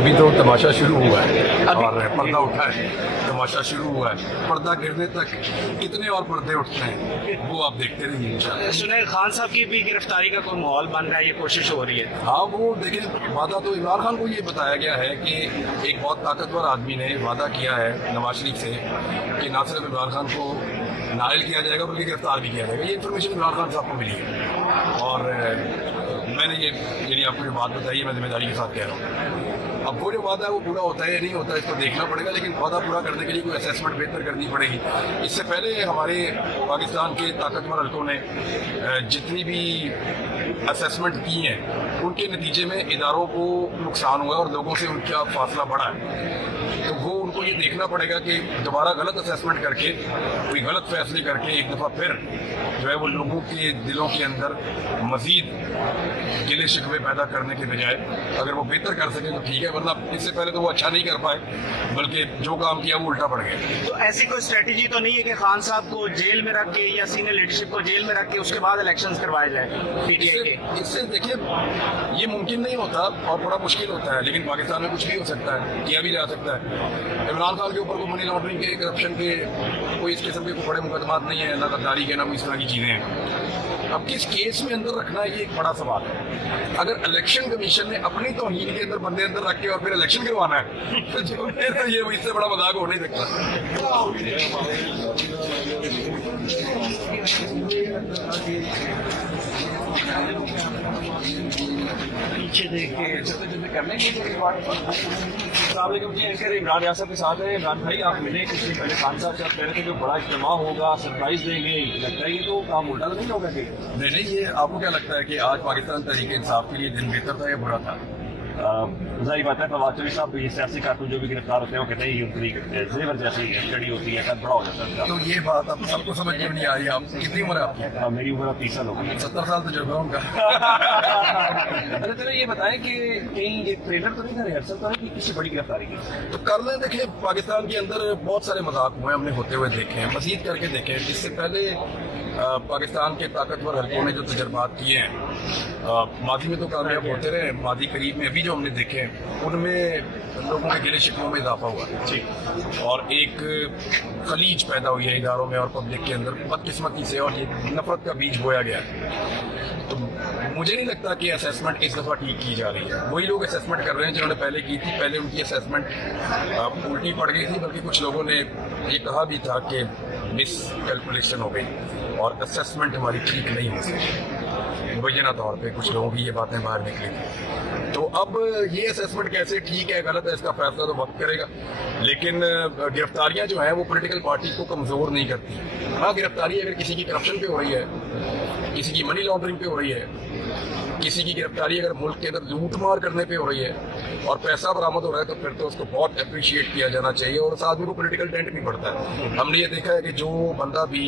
अभी तो तमाशा शुरू हुआ है और पर्दा उठा है, तमाशा शुरू हुआ है। पर्दा गिरने तक कितने और पर्दे उठते हैं वो आप देखते रहिए इंशाल्लाह। सुनील खान साहब की भी गिरफ्तारी का कोई माहौल बन रहा है, ये कोशिश हो रही है? हाँ, वो देखिए, वादा तो इमरान खान को ये बताया गया है कि एक बहुत ताकतवर आदमी ने वादा किया है नवाज शरीफ से कि ना सिर्फ इमरान खान को नायल किया जाएगा बल्कि गिरफ्तार भी किया जाएगा। ये इन्फॉर्मेशन इमरान खान साहब को मिली है और मैंने ये आपको जो बात बताई है मैं जिम्मेदारी के साथ कह रहा हूँ। अब वो जो वादा है वो पूरा होता है या नहीं होता है इसको देखना पड़ेगा, लेकिन वादा पूरा करने के लिए कोई असेसमेंट बेहतर करनी पड़ेगी। इससे पहले हमारे पाकिस्तान के ताकतवर हल्कों ने जितनी भी असेसमेंट की हैं उनके नतीजे में इदारों को नुकसान हुआ और लोगों से उनका फासला बढ़ा है। तो वो उनको ये देखना पड़ेगा कि दोबारा गलत असेसमेंट करके कोई गलत फैसले करके एक दफ़ा फिर जो है वो लोगों के दिलों के अंदर मजीद गिले शिकवे पैदा करने के बजाय अगर वो बेहतर कर सके तो ठीक है, वरना इससे पहले तो वो अच्छा नहीं कर पाए बल्कि जो काम किया वो उल्टा पड़ गया। तो ऐसी कोई स्ट्रेटेजी तो नहीं है कि खान साहब को जेल में रख के या सीनियर लीडरशिप को जेल में रख के उसके बाद इलेक्शंस करवाए जाए? इससे देखिए ये मुमकिन नहीं होता और बड़ा मुश्किल होता है, लेकिन पाकिस्तान में कुछ भी हो सकता है, किया भी जा सकता है। इमरान खान के ऊपर कोई मनी लॉन्ड्रिंग के, करप्शन के, कोई इस किस्म के कोई बड़े मुकदमात नहीं है, ना गद्दारी के, ना कोई इस तरह की चीजें हैं। अब किस केस में अंदर रखना है ये एक बड़ा सवाल है। अगर इलेक्शन कमीशन ने अपनी तौहीन के अंदर बंदे अंदर रख के और फिर इलेक्शन करवाना है तो ये इससे बड़ा मजाक हो नहीं सकता। पीछे देख के करने की इमरान रियासत के साथ है। इमरान भाई आप मिले कुछ दिन पहले खान साहब से, आप कह रहे थे जो बड़ा इज्तिमा होगा, सरप्राइज देंगे, लगता है ये तो काम उल्टा तो नहीं होगा? नहीं, ये आपको क्या लगता है कि आज पाकिस्तान तहरीक इंसाफ के लिए दिन बेहतर था या बुरा था? जाहिर बात है फवाद चौधरी साहब ये सियासी कारकुन जो भी गिरफ्तार होते हैं वो कहते हैं ये उनकी जेवर जैसी स्टडी होती है, कद बड़ा हो जाता है। तो ये बात अब सबको समझ में नहीं आ रही। आप कितनी उम्र है आपकी? मेरी उम्र 30 साल हो गई। 70 साल तो जो उनका। अच्छा चलो ये बताएं कि कहीं ये ट्रेलर तो नहीं था, रिहर्सल तो है कि किसी बड़ी गिरफ्तारी की? तो कर लें, देखें पाकिस्तान के अंदर बहुत सारे मजाक हुए हमने होते हुए देखे हैं, मजीद करके देखे। इससे पहले पाकिस्तान के ताकतवर हल्कों ने जो तजर्बात किए हैं माजी में तो कामयाब होते रहे, माजी करीब में अभी जो हमने देखे उनमें लोगों के गिले शिकवों में इजाफा हुआ और एक खलीज पैदा हुई है इदारों में और पब्लिक के अंदर बदकिस्मती से, और ये नफरत का बीज बोया गया। तो मुझे नहीं लगता कि असेसमेंट इस दफ़ा ठीक की जा रही है। वही लोग असेसमेंट कर रहे हैं जिन्होंने पहले की थी, पहले उनकी असेसमेंट उल्टी पड़ गई थी, बल्कि कुछ लोगों ने ये कहा भी था कि मिस कैलकुलेशन हो गई और असेसमेंट हमारी ठीक नहीं हो सकी। मुबैना तौर पे कुछ लोगों की ये बातें बाहर निकली थी। तो अब ये असेसमेंट कैसे ठीक है गलत है इसका फैसला तो वक्त करेगा, लेकिन गिरफ्तारियां जो हैं वो पॉलिटिकल पार्टी को कमज़ोर नहीं करती। हाँ, गिरफ्तारी अगर किसी की करप्शन पे हो रही है, किसी की मनी लॉन्ड्रिंग पे हो रही है, किसी की गिरफ्तारी अगर मुल्क के अंदर लूट मार करने पे हो रही है और पैसा बरामद हो रहा है तो फिर तो उसको बहुत अप्रिशिएट किया जाना चाहिए और उस आदमी को पॉलिटिकल डेंट भी पड़ता है। हमने ये देखा है कि जो बंदा भी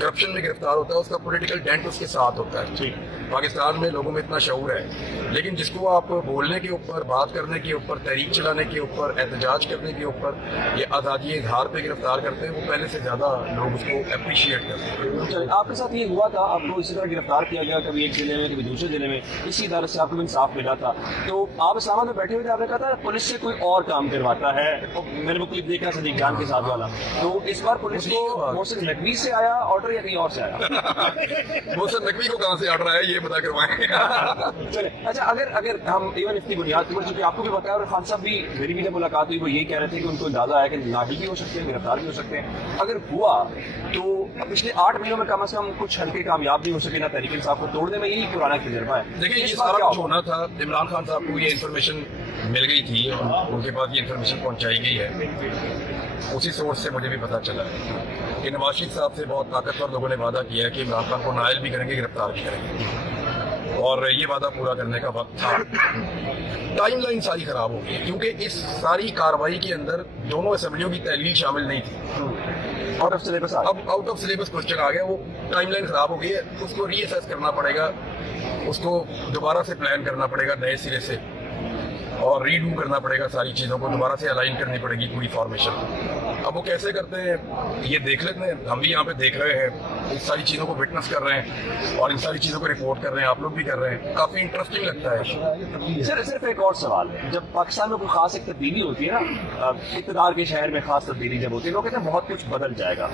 करप्शन में गिरफ्तार होता है उसका पॉलिटिकल डेंट उसके साथ होता है। पाकिस्तान में लोगों में इतना शऊर है, लेकिन जिसको आप बोलने के ऊपर, बात करने के ऊपर, तहरीक चलाने के ऊपर, एहतजाज करने के ऊपर या आज़ादी इजहार पे गिरफ्तार करते हैं वो पहले से ज्यादा लोग उसको अप्रिशिएट करते हैं। आपके साथ ये हुआ था, आपको इसी तरह गिरफ्तार किया गया कभी एक जिले में कभी दूसरे जिले में, इसी इदारे से आपको इंसाफ मिला था, तो आप इस्लामाबाद में बैठे हुए थे, आपने कहा था पुलिस से कोई और काम करवाता है। तो मैंने वो क्लिप देखा सदीक जान के साथ वाला, तो इस बार पुलिस को मोहसिन नकवी से आया ऑर्डर या कहीं और से आया? मोहसिन नकवी को कहाँ से ऑर्डर आया ये बता करवाएं। चले अच्छा, अगर हम इवन इसकी बुनियाद पर, क्योंकि आपको भी बताया और खान साहब भी, मेरी भी जब मुलाकात हुई वो यही कह रहे थे कि उनको अंदाजा आया कि नाहिल भी हो सकते हैं, गिरफ्तार भी हो सकते हैं। अगर हुआ तो पिछले 8 महीनों में कम से कम कुछ हल्के कामयाब भी हो सके ना तहरीक इंसाफ को तोड़ने में, यही पुराना तजर्बा है। देखिए ये सारा कुछ होना था, इमरान खान साहब को ये इन्फॉर्मेशन मिल गई थी और उनके पास ये इन्फॉर्मेशन पहुंचाई गई है। उसी सोर्स से मुझे भी पता चला है कि नवाज शरीफ साहब से बहुत ताकतवर लोगों ने वादा किया है कि इमरान खान को नायल भी करेंगे, गिरफ्तार भी करेंगे, और ये वादा पूरा करने का वक्त था। टाइमलाइन सारी खराब हो गई क्योंकि इस सारी कार्रवाई के अंदर दोनों असेंबलियों की तहलील शामिल नहीं थी। आउट ऑफ सिलेबस, अब आउट ऑफ सिलेबस क्वेश्चन आ गया, वो टाइमलाइन खराब हो गई है, उसको रीअसेस करना पड़ेगा, उसको दोबारा से प्लान करना पड़ेगा नए सिरे से और रीडू करना पड़ेगा, सारी चीज़ों को दोबारा से अलाइन करनी पड़ेगी पूरी फॉर्मेशन। अब वो कैसे करते हैं ये देख लेते हैं, हम भी यहाँ पे देख रहे हैं। इस सारी चीज़ों को विटनेस कर रहे हैं और इन सारी चीज़ों को रिपोर्ट कर रहे हैं, आप लोग भी कर रहे हैं, काफ़ी इंटरेस्टिंग लगता है। सर सिर्फ एक और सवाल है, जब पाकिस्तान में कोई खास एक तब्दीली होती है ना, इक़्तिदार के शहर में खास तब्दीली जब होती है, लोग कहते हैं बहुत कुछ बदल जाएगा।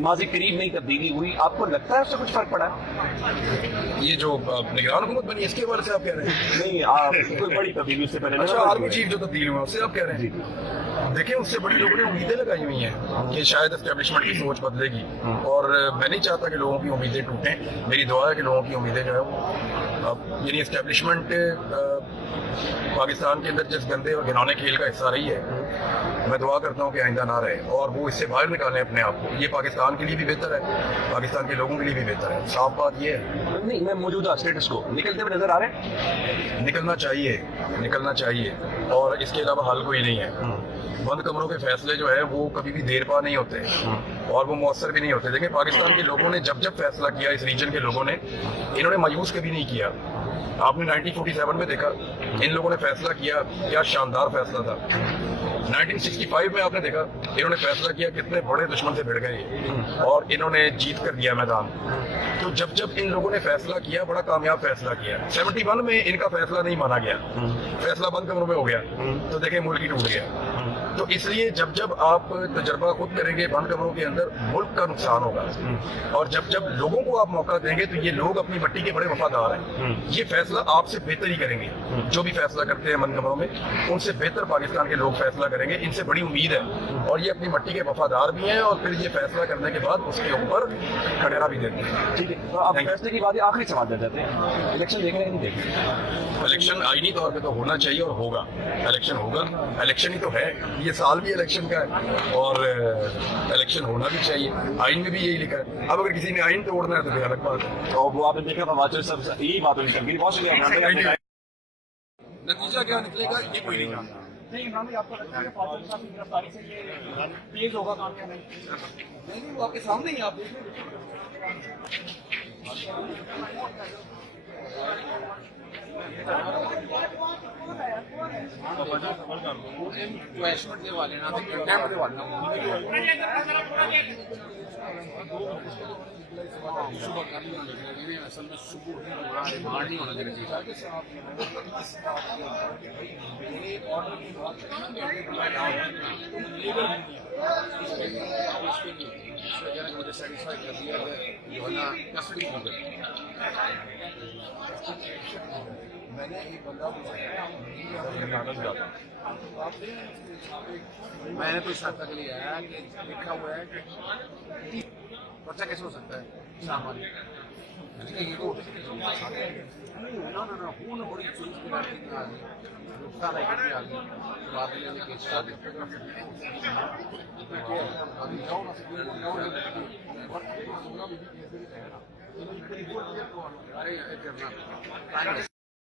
माजी करीब में ही तब्दीली हुई, आपको लगता है उससे कुछ फर्क पड़ा? ये जो निगरान हुकूमत बनी इसके बारे से आप कह रहे हैं? नहीं, कोई बड़ी तब्दीली उससे पहले। अच्छा, आर्मी चीफ जो तब्दील हुआ उससे आप कह रहे हैं? देखिए, उससे बड़ी लोगों ने उम्मीदें लगाई हुई हैं कि शायद एस्टेब्लिशमेंट की सोच बदलेगी, और मैं नहीं चाहता कि लोगों की उम्मीदें टूटें। मेरी दुआ है कि लोगों की उम्मीदें जो है वो यानी एस्टेब्लिशमेंट पाकिस्तान के अंदर जिस गंदे और घिनौने खेल का हिस्सा रही है, मैं दुआ करता हूँ कि आइंदा ना रहे और वो इससे बाहर निकालें अपने आप को। ये पाकिस्तान के लिए भी बेहतर है, पाकिस्तान के लोगों के लिए भी बेहतर है। साफ बात ये है। नहीं, मैं मौजूदा स्टेटस को निकलते हुए नजर आ रहे हैं। निकलना चाहिए और इसके अलावा हल कोई नहीं है। बंद कमरों के फैसले जो है वो कभी भी देर पा नहीं होते और वो मौसर भी नहीं होते। देखिए, पाकिस्तान के लोगों ने जब जब फैसला किया, इस रीजन के लोगों ने, इन्होंने मायूस कभी नहीं किया। आपने 1947 में देखा इन लोगों ने फैसला किया, क्या शानदार फैसला था। 1965 में आपने देखा इन्होंने फैसला किया, कितने बड़े दुश्मन से भिड़ गए और इन्होंने जीत कर दिया मैदान। तो जब जब इन लोगों ने फैसला किया, बड़ा कामयाब फैसला किया। 71 में इनका फैसला नहीं माना गया, फैसला बंद कमरों में हो गया, तो देखें मुल्क ही टूट गया। तो इसलिए जब जब आप तजर्बा खुद करेंगे बंद कमरों के अंदर, मुल्क का नुकसान होगा। और जब जब लोगों को आप मौका देंगे, तो ये लोग अपनी मट्टी के बड़े वफादार हैं, ये फैसला आपसे बेहतर ही करेंगे। जो भी फैसला करते हैं बंद कमरों में, उनसे बेहतर पाकिस्तान के लोग फैसला करेंगे, इनसे बड़ी उम्मीद है। और ये अपनी मट्टी के वफादार भी हैं और फिर ये फैसला करने के बाद उसके ऊपर खडेरा भी देते हैं। ठीक है, तो आप फैसले की बात आखिरी सवाल दे देते हैं, इलेक्शन देख रहे हैं, नहीं देख रहे? इलेक्शन आईनी तौर पे तो होना चाहिए और होगा, इलेक्शन होगा, इलेक्शन ही तो है, ये साल भी इलेक्शन का है और इलेक्शन होना भी चाहिए। आइन में भी यही लिखा है। अब अगर किसी ने आइन तोड़ना है तो फिर अलग बात है। तो वो आपने देखा था, सब यही बात होनी चाहिए। बहुत शुक्रिया। नतीजा क्या निकलेगा ये कोई नहीं जानता। नहीं, इमरान भाई, आपको लगता है कि फातिल साहब की गिरफ्तारी से ये तेज होगा काम या नहीं? वो आपके सामने ही आप असल में सुबह रिमांड नहीं होना चाहिए। मुझे सेटिस्फाई कर दिया कि जो है ना कस्टडी हो गई। मैंने एक बंदा मैंने तो इस हद तक लिया है कि लिखा हुआ है कि बच्चा कैसे हो सकता है सामान्य बड़ी चीज आ गई